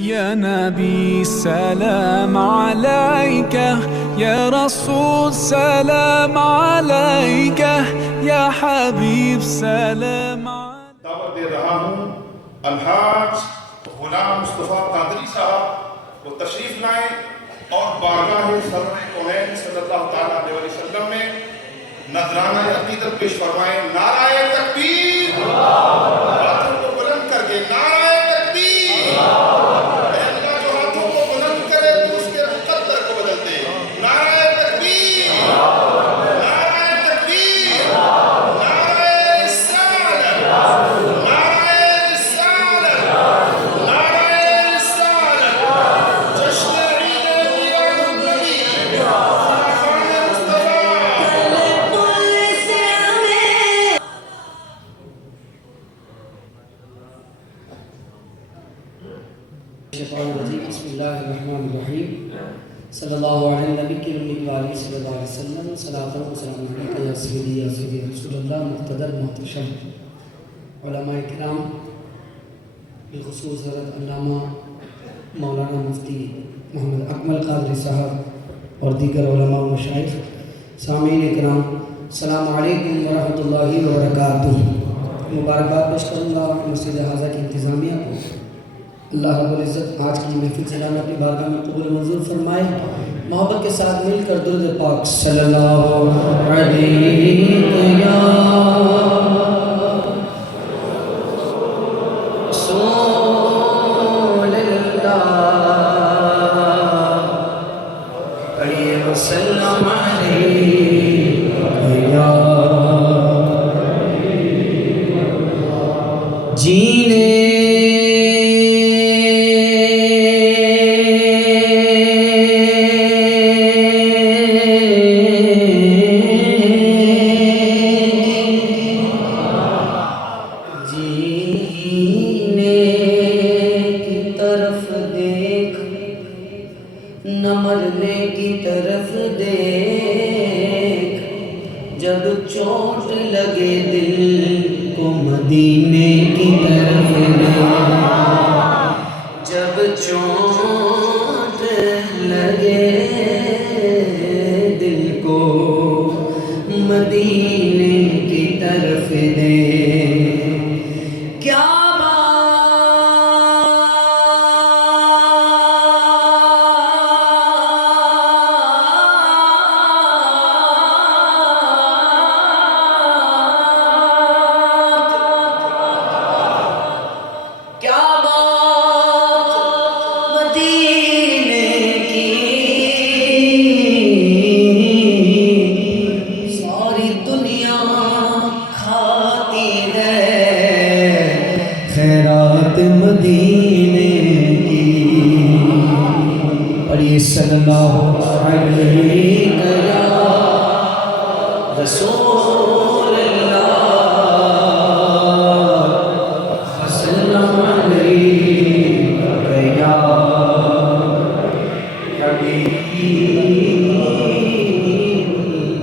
يا نبي سلام عليك، يا رسول سلام عليك، يا حبيب سلام عليك. دعوت دے رہا ہوں الحاج غلام مصطفیٰ قادری صاحب وہ تشریف لائیں اور بارگاہ صدر کونین صلی اللہ تعالیٰ علیہ وسلم میں نذرانہ عقیدت پیش فرمائیں. نعرہ تکبیر، ہاتھوں کو بلند کر کے نعرہ تکبیر. اے اللہ جو ہاتھوں کو بلند کرے تو اس کے مقدر کو بدل دے. نعرہ تکبیر، نعرہ تکبیر، نعرہ رسالت، نعرہ رسالت، نعرہ رسالت. جشن عید میلاد النبی خاقان مصطفیٰ. بسم اللہ الرحمن الرحیم. صلی اللہ علیہ نبی کے نبی صلی اللہ علیہ وسلم. صلاۃ و سلام علیکہ یا سیدی رسول اللہ. مقتدر محتشم علماء کرام، بالخصوص حضرت علامہ مولانا مفتی محمد اکمل قادری صاحب اور دیگر علماء و مشائخ، سامعین کرام، السلام علیکم ورحمۃ اللہ وبرکاتہ. مبارکباد پیش کروں گا مسجد حاضہ کی انتظامیہ کو. اللہ رب العزت آج کی محفل سلام اپنی بارگاہ میں قبول منظور فرمائے. محبت کے ساتھ مل کر درود پاک صلی اللہ علیہ رسول اللہ پڑھیے وسلم علیہ جینے نہ مرنے کی طرف دیکھ، جب چوٹ لگے دل کو مدینے کی طرف دیکھ. جب چوٹ لگے دل کو مدینے کی طرف دیکھ. کیا خیرات مدینے کی پڑھیے صلی اللہ علیہ رسول اللہ وسلم علیہ یا حبیب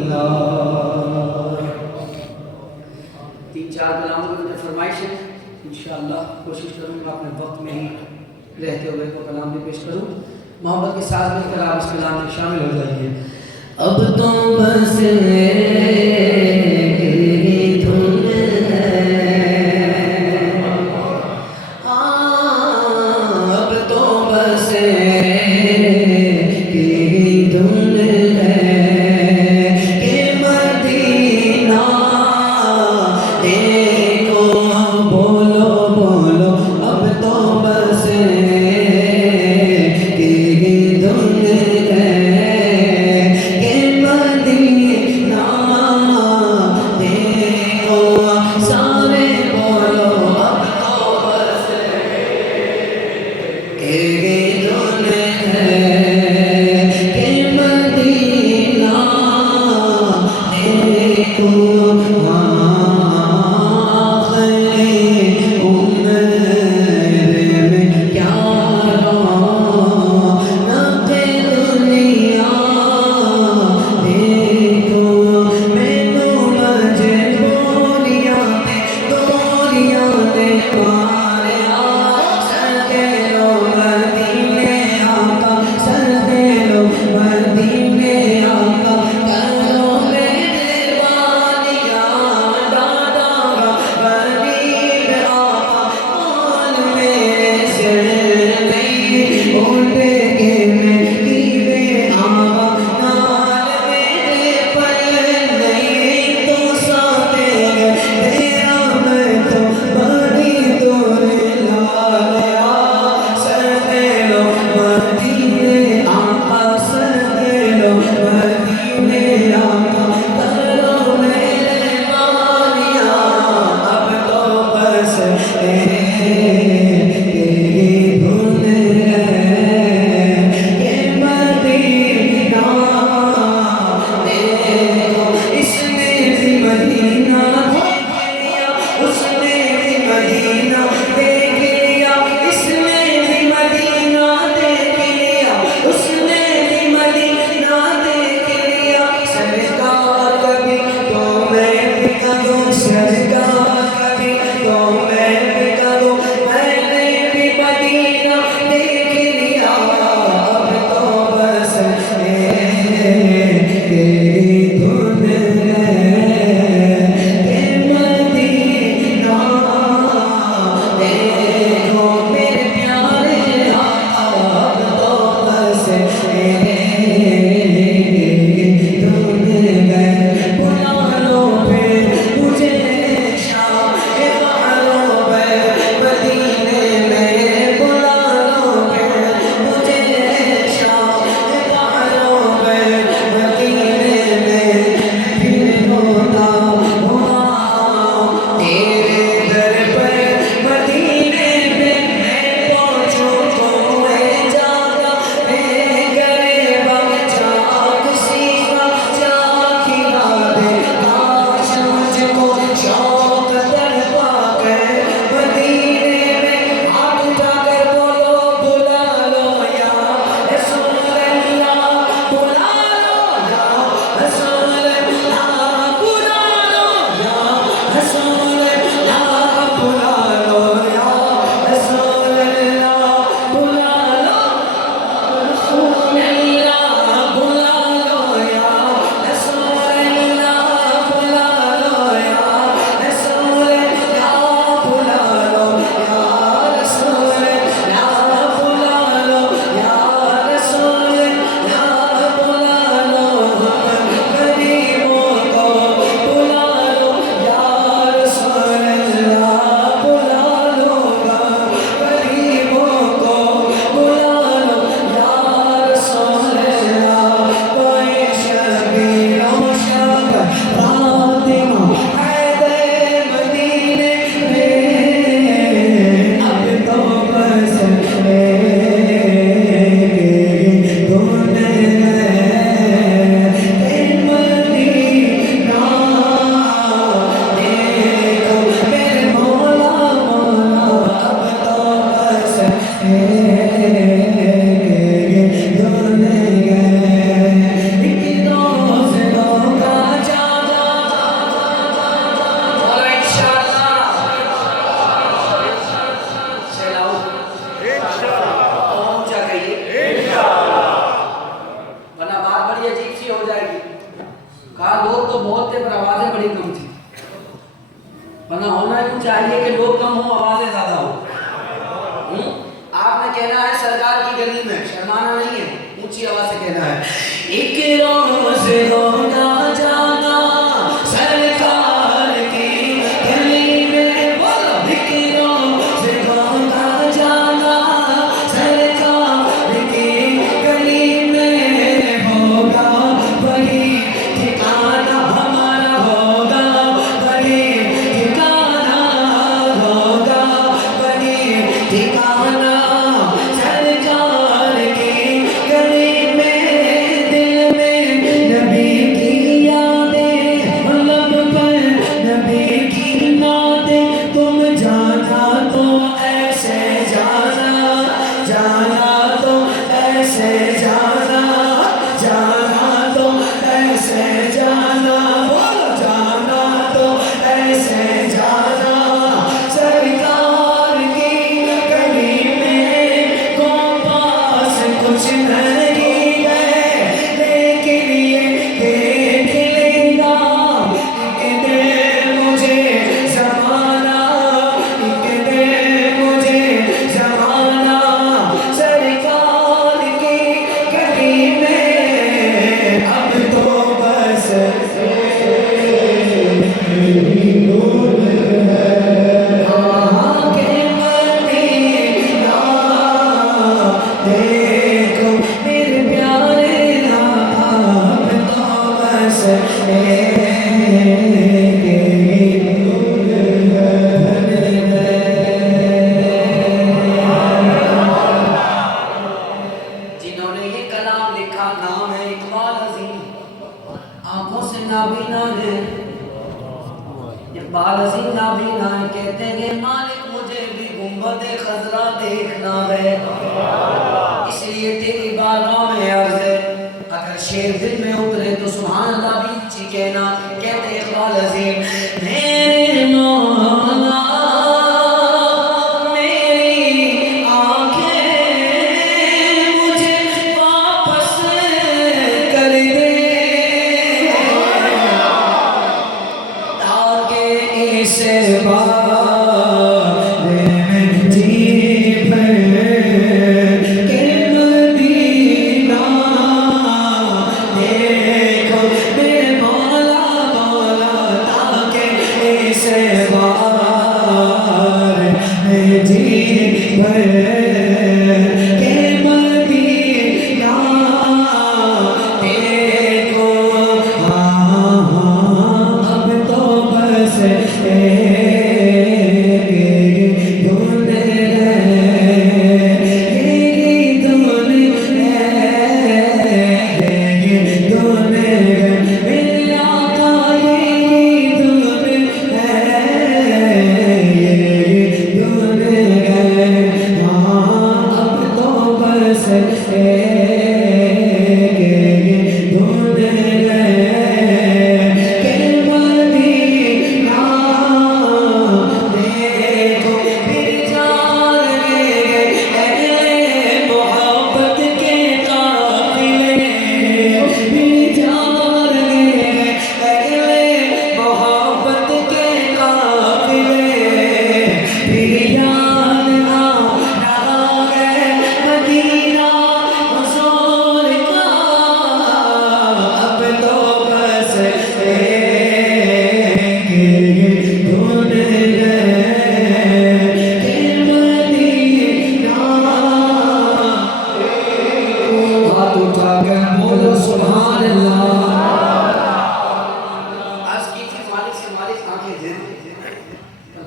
اللہ. 3-4 کلاموں کی فرمائش ہے. انشاءاللہ کوشش کروں گا اپنے وقت میں ہی رہتے ہوئے کو کلام بھی پیش کروں. محبت کے ساتھ مل کر آپ اس کلام میں شامل ہو جائیے. اب تو بس تیری دھن ہے، اب تو بس تیری دھن ہے کہ مدینہ دیکھو. بولو بولو اب تو بس تیری دھن ہے کہ مدینہ دیکھو. سارے بولو اب تو بس تیری دھن ہے کہ مدینہ دیکھو. چاہیے کہ لوگ کم ہوں آوازیں زیادہ ہوں. آپ نے کہنا ہے سرکار کی گلی میں، شرمانا نہیں ہے، اونچی آواز سے کہنا ہے ایک روز ہوگا جانا سرکار کی گلی میں، بولو ایک روز ہوگا جانا سرکار کی گلی میں، ہوگا وہی ٹھکانہ ہمارا، ہوگا وہی ٹھکانہ، ہوگا وہی ٹھکانہ سرکار کی گلی میں. دل میں نبی کی یادیں، لب پر نبی کی نعتیں، تم جانا تو ایسے جانا، جانا تو ایسے جانا، جانا تو ایسے جانا، بولو جانا تو ایسے جانا سرکار کی گلی میں. کو پاس کچھ نہیں ہے لیکن یہ دیکھ لینا، ایک دے مجھے زمانہ، ایک دے مجھے زمانہ سرکار کی گلی میں. اب تو بس دیکھو میرے پیارے اب تو بس جنہوں نے یہ کلام لکھا نام ہے اقبال عظیم، آنکھوں سے نابینا ہے اقبال عظیم، نابینا ہے. کہتے ہیں کہ مالک مجھے بھی گنبد خضرا دیکھنا ہے، اس لیے تیری بارگاہ میں عرض ہے اگر شیر دل میں اترے تو سبحان اللہ بھی اونچی کہنا. کہتے ہیں اقبال عظیم میرے مولا میری آنکھیں مجھے واپس کر دے تاکہ اس بارے میں جی بھر کے مدینہ دیکھو میرے مولا مولا، تاکہ اس بارے میں جی بھر کے مدینہ دیکھو. اب تو بس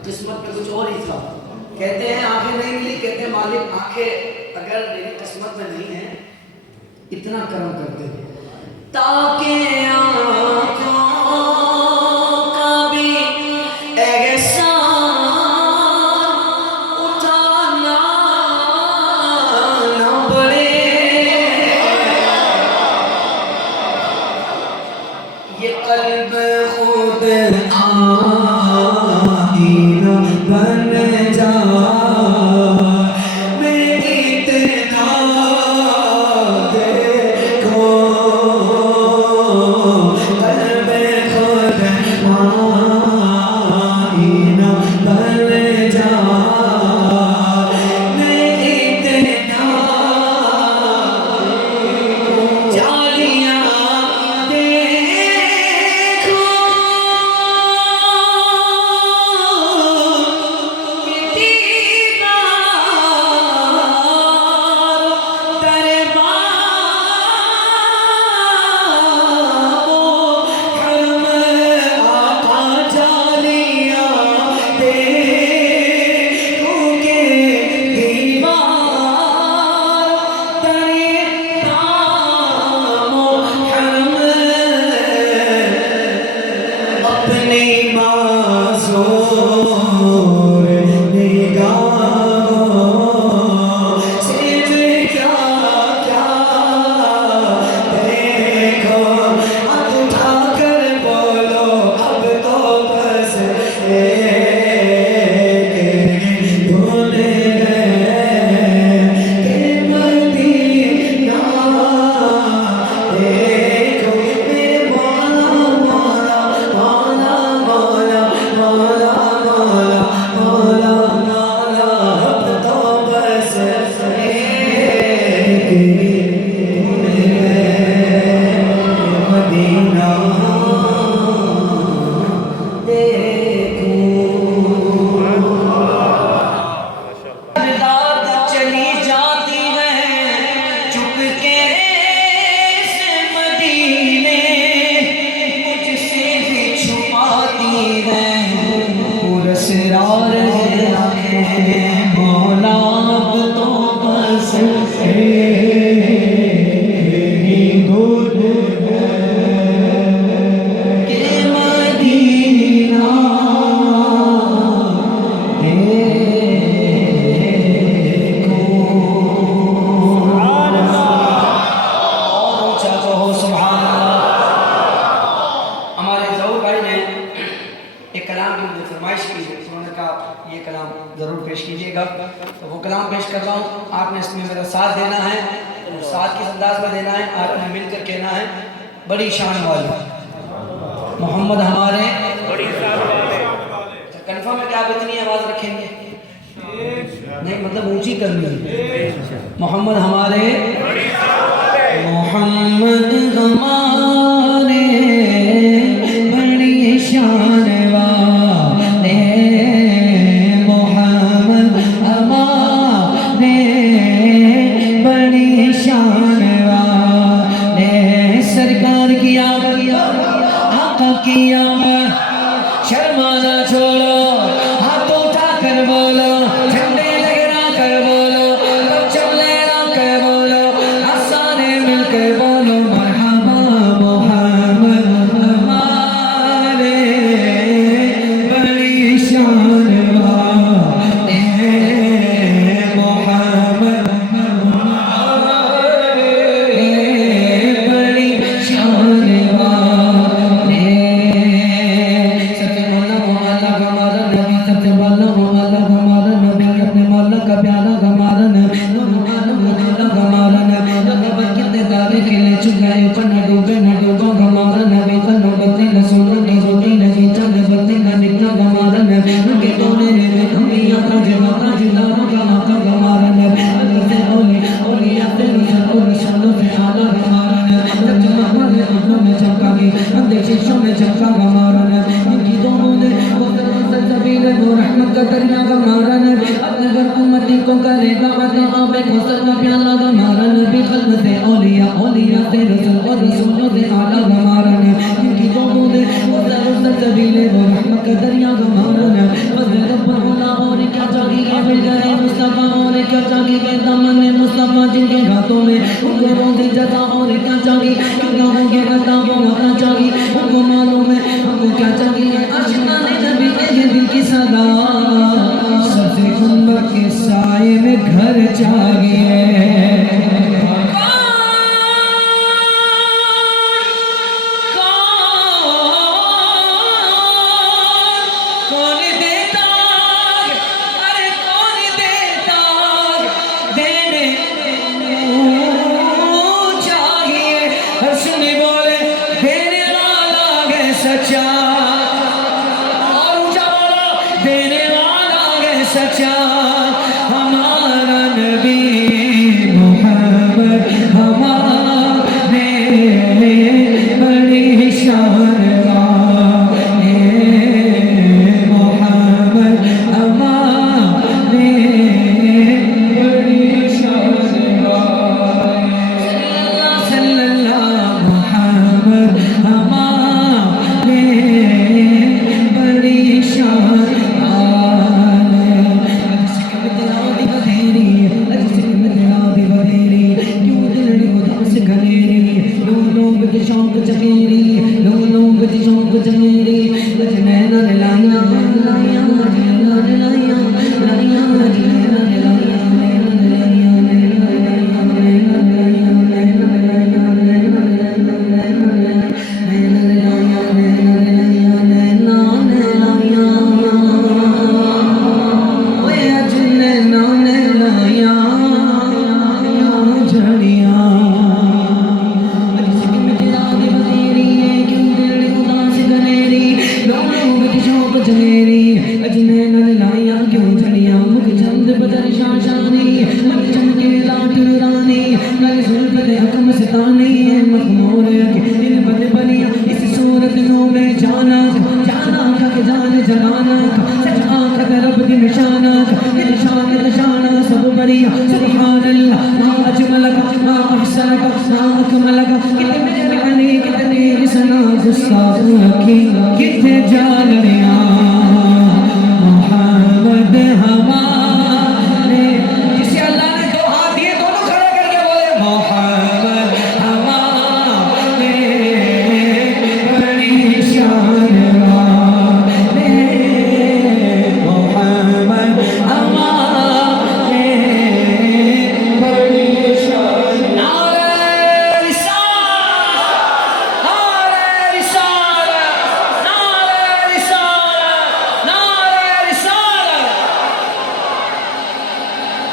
قسمت میں کچھ اور ہی تھا. کہتے ہیں آنکھیں نہیں ملی، کہتے ہیں مالک آنکھیں اگر میری قسمت میں نہیں ہیں اتنا کرم کرتے تاکہ آنکھوں کا بھی احسان اٹھانا مدینہ دیکھوں رات چلی جاتی ہے چپکے سے مدینے مجھ سے بھی چھپاتی ہے پراسرار ہے مولا اب تو بس میری گود کہ مدینہ دیکھوں اور اونچا کہو سبحان اللہ۔ ہمارے ظہور بھائی نے ایک کلام کی مجھے فرمائش کی ہے، انہوں نے کہا یہ کلام ضرور پیش کیجیے گا، تو وہ کلام پیش کر رہا ہوں، آپ نے اس میں میرا ساتھ دینا ہے، ساتھ کس انداز میں دینا ہے، آپ نے مل کر کہنا ہے بڑی شان والے محمد ہمارے کنفرم ہے کہ آپ اتنی آواز رکھیں گے؟ نہیں مطلب اونچی کرنی ہے۔ محمد ہمارے محمد ہمارے بڑی شان والے محمد ہمارے بڑی شان والے سرکار کی آمد آقا کی آمد شرمانا چھوڑو ہاتھ اٹھا کر بولو جھنڈے لگنا کر بولو پرچم لہرا کر بولو سارے مل کر بولو مرحبا محمد ہمارے بڑی شان والے محمد ہمارے بڑی شان والے سب سے مولا مولا ہمارا نبی سب سے مولا مولا ہمارا نبی اپنے مولا کا پیارا ہمارا نبی ہمارا نبی کتنے تارے کھلے چکائے پر نہ ڈوبے ہمارا نبی کنو بتی نہ سونا نہ روٹی نہیں چند بتی نہ نکلا ہمارا نبی ان کے ٹونے نے انبیاء کا جماعہ جنابوں کا آقا ہمارا نبی اللہ سے اولیاء سے رسولوں سے آلہ ہمارا نبی جب جماعوں نے آنکھوں میں چمکا گی اندھے شیشوں میں چمکا ہمارا نبی ان کی دونوں نے وہ سبیل وہ رحمت کا دریا ہمارا نبی اپنے گھر امتی کو کرے گا عطا آب کوثر کا پیالہ ہمارا نبی خلق سے اولیاء سے رسول اور رسولوں سے آلہ ہمارا نبی ان کی دونوں نے وہ سبیل وہ رحمت کا دریا ہمارا نبی فضل رب العلا اور کیا چاہیے مل گئے مصطفیٰ اور کیا چاہیے دامن مصطفیٰ جن کے ہاتھوں میں ان کو روزی جزا اور کیا چاہیے گاہوں کے عطا وہ کیا چاہیے ان کو معلوم ہے ان کو کیا چاہیے عاشقان نبی کے یہ دل کی صدا سب سے گنبد کے سائے میں گھر چاہیے کون دیتا ارے کون دیتا دینے چاہیے حسن بولے دینے والا ہے سچا اور اونچا بولو دینے والا ہے سچا ہمارا نبی دستانی مخمور کے دل بد بنیا اس صورت نو میں جانا جانا کا جان جلانا سچ آنکھ رب دی نشانہ نشان نشانہ سب بڑیا سبحان اللہ ما اجملک ما احسنک ما اکملک کتنے رانی کتنے لسنا گستاخ کی کتنے جانیا محمد ہمارے جسے اللہ نے دو ہاتھ دیے دونوں کھڑے کر کے بولے محمد ہمارے بڑی شان والے محمد ہمارے بڑی شان نعرہ رسالت نعرہ رسالت نعرہ رسالت نعرہ رسالت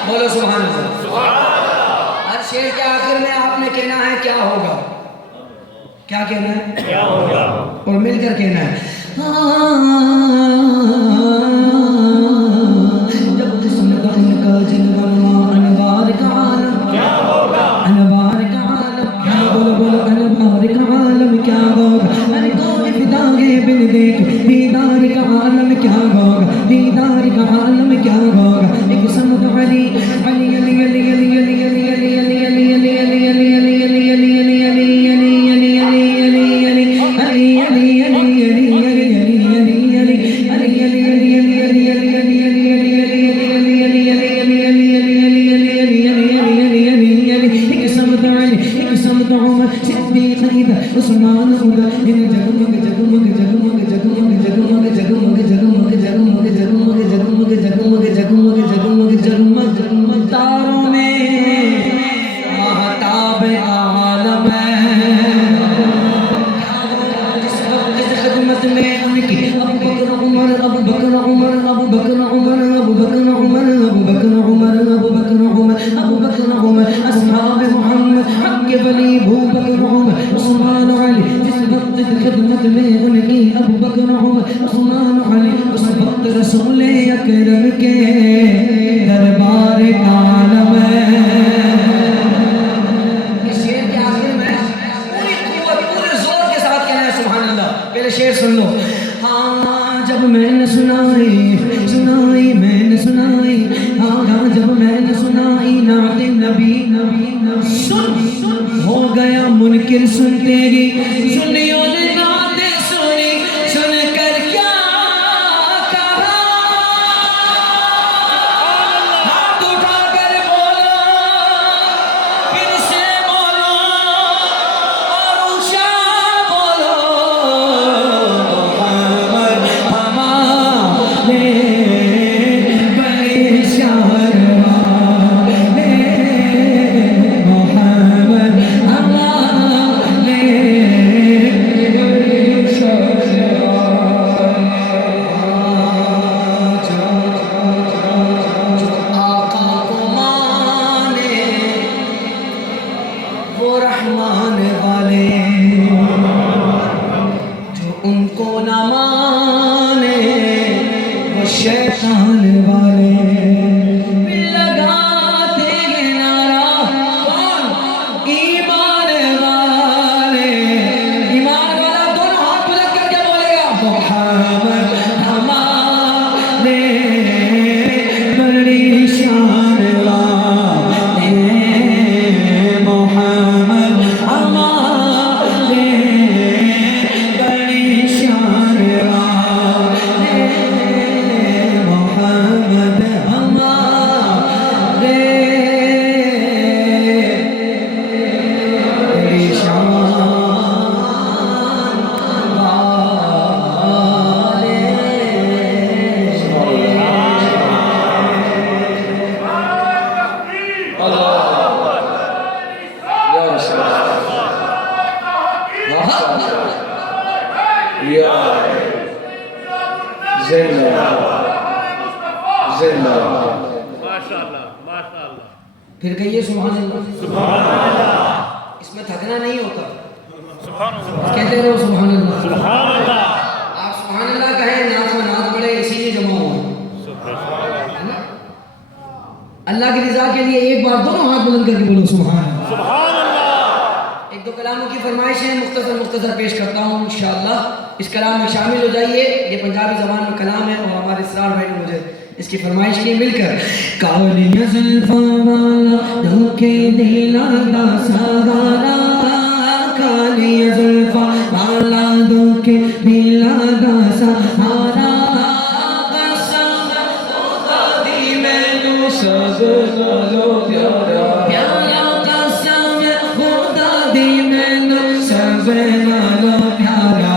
بولو سبحان اللہ ہر شعر کے آخر میں آپ نے کہنا ہے کیا ہوگا کیا کہنا ہے کیا ہوگا اور مل کر کہنا ہے جب قسمت ان کا جلوہ انوار کا عالم کیا ہوگا انوار کا عالم کیا بولو بولو انوار کا عالم کیا ہوگا ارے کوئی فداغے بن دیکھ دیدار کا عالم کیا ہوگا دیدار کا عالم کیا ہوگا ایک سمت علی علی علی علی علی علی علی علی علی علی علی علی علی علی علی علی علی عثمان خدا ان جگمگ جگمگ جگمگ جگمگ جگمگ جگمگ جگمگ جگمگ جگمگ جگمگ جگمگ جگمگ جگمگ جگمگ جگمگ تاروں میں مہتاب عالم ہے جس وقت خدمت میں ان کی ابو بکر عمر ابو بکر عمر ابو بکر عمر ابو بکر عمر ابو بکر عمر ابو بکر عمر ابو بکر عمر اصحاب محمد حق ولی ابو بکر عمر عثمان علی جس وقت خدمت میں ان کی ابو بکر عمر عثمان علی اس وقت رسول اکرم کے دربار کا عالم ہے اس شعر کے آخر میں پوری قوت پورے زور کے ساتھ کہنا ہے سبحان اللہ پہلے شعر سن لو ہاں جب میں نے سنائی میں نے سنائی ہاں جب میں نے سنائی نعت نبی سن ہو گیا منکر سنتے ہی سنیوں نے نعت سنی سن کر کیا کہا ہاتھ اٹھا کر بولا پھر سے بولو اور اونچا بولو محمد ہمارے بڑے شان والے محمد ہمارے بڑے شان جو آقا کو مانے وہ رحمان والے جو ان کو نہ مانے وہ شیطان والے لگاتے ہیں نعرہ کون ایمان والے ایمان والا دونوں ہاتھ بلند کر کے بولے گا محمد ہمارے بڑی شان والے محمد ہمارے بڑی شان والے محمد ہمارے بڑی شان پھر کہیے سبحان اللہ اس میں تھکنا نہیں ہوتا کہتے رہو سبحان اللہ آپ سبحان اللہ کہیں نعت و نعت پڑھے اسی لیے جمع ہوا ہے نا؟ اللہ کی رضا کے لیے ایک بار دونوں ہاتھ بلند کر کے بولو سبحان اللہ دو کلاموں کی فرمائشیں مختصر پیش کرتا ہوں انشاءاللہ. اس کلام میں شامل ہو جائیے. یہ پنجابی زبان میں کلام ہے اور ہمارے اسرار بھائی نے مجھے اس کی فرمائش کی مل کر. کالی زلفاں والا دھوکے دلا دا سہارا, کالی زلفاں والا دھوکے دلا دا سہارا, قسم خدا دی مینوں سب نالوں پیارا, قسم خدا دی مینوں سب نالوں پیارا.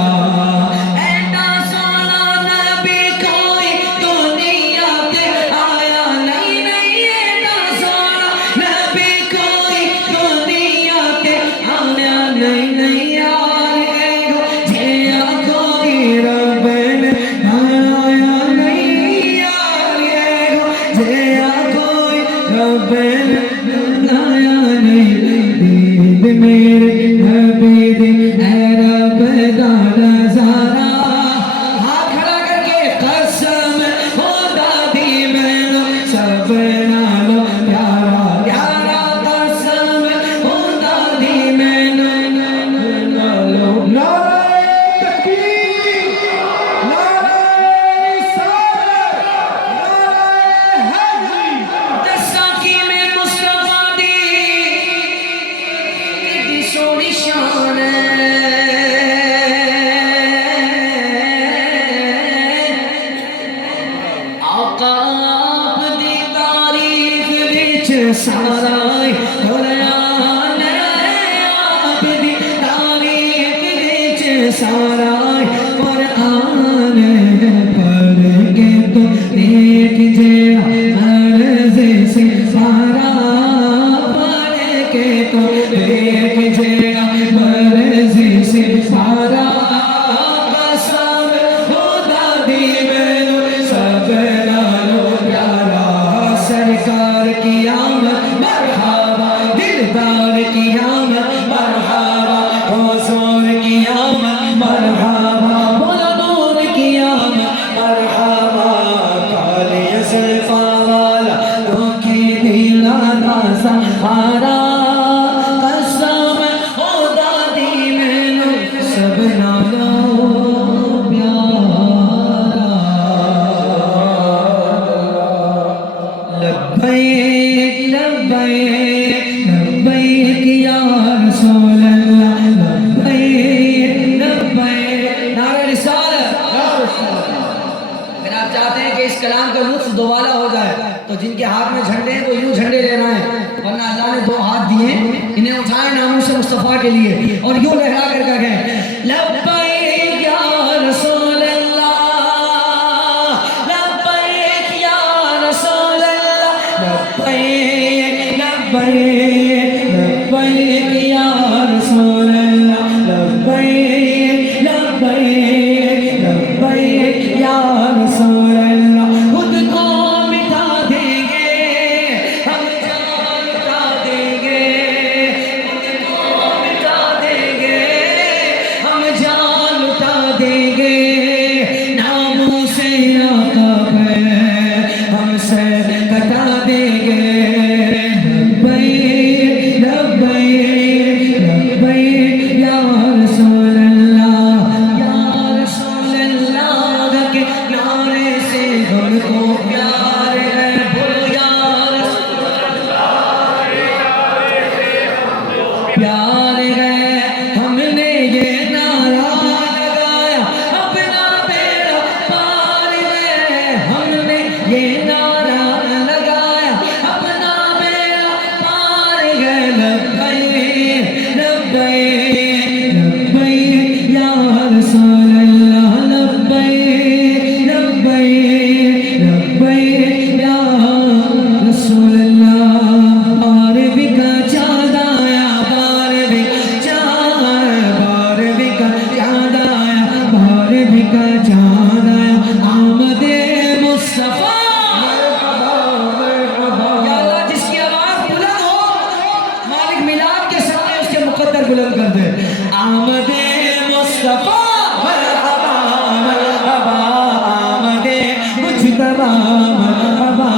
ایڈا سونا نبی کوئی دنیا تے آیا نہیں, ایڈا سونا نبی کوئی دنیا تے آیا نہیں, یار جیا کوئی رب نے آیا نہیں, یار جیا کوئی رب نے آیا نہیں. دید میرے نبی دی اے رب دا نظارہ, ہاتھ کھڑا کر کے قسم خدا دی مینوں سب نالوں پیارا, پیارا قسم خدا دی مینوں نالوں. نعرہ تکبیر, نعرہ رسالت, نعرہ حیدری. دساں کی میں مصطفیٰ دی کتنی سونی شان ہے, آقا آپ دی تعریف وچ سارا قرآن ہے, آپ دی تعریف وچ سارا قرآن ہے. پڑھ کے تو دیکھ جیڑا مرضی سے سارا, پڑھ کے تو دیکھ جیڑا مرضی سے سارا. قسم خدا دی مینوں سب نالوں پیارا. سرکار کی آمد مرحبا, دلدار کی آمد مرحبا, حضور کی آمد مرحبا, بولا نور کی آمد مرحبا. کالی زلفاں والا دھوکے دلا دا سہارا, قسم خدا دی مینوں سب نالوں پیارا. لبیک لبیک لبیک یا رسول اللہ, لبیک لبیک. نعرہ رسالت. اگر آپ چاہتے ہیں کہ اس کلام کا لطف دوبالا ہو جائے تو جن کے ہاتھ میں جھنڈے ہیں وہ یوں جھنڈے لینا ہے, ورنہ اللہ نے دو ہاتھ دیے, انہیں اٹھائے ناموں سے مصطفیٰ کے لیے اور یوں لہرا کر کہے لبیک یا رسول اللہ, لبیک یا رسول اللہ, لبیک لبیک لبیک یا رسول اللہ, لبیک لبیک لبیک یا رسول اللہ. خود کو مٹا دیں گے ہم جان مٹا دیں گے, خود کو مٹا دیں گے ہم جان مٹا دیں گے. ناموں سے آقا پہ ہم سے کٹا دیں گے. لبیک لبیک لبیک یا رسول اللہ, یا رسول اللہ کے نعرے سے ہم کو پیار ہے. بولو یا رسول اللہ, پیار ہے. ہم نے یہ نعرہ لگایا اپنا بیڑا پار ہے, ہم نے یہ نعرہ لگایا اپنا بیڑا پار ہے. لبیک لبیک لبیک یا رسول اللہ, لبیک لبیک لبیک یا رسول اللہ. بار بھی کا چاند آیا, بار بھی چاند آیا, بار بھی کا چاند آیا, بار بھی کا چاند آیا. آمد مصطفیٰ, یا اللہ جس کی آواز بلند ہو مالک میلاد کے سامنے اس کے مقدر بلند کر دے. آمد مصطفیٰ مرحبا مرحبا, آمد مجتبیٰ مرحبا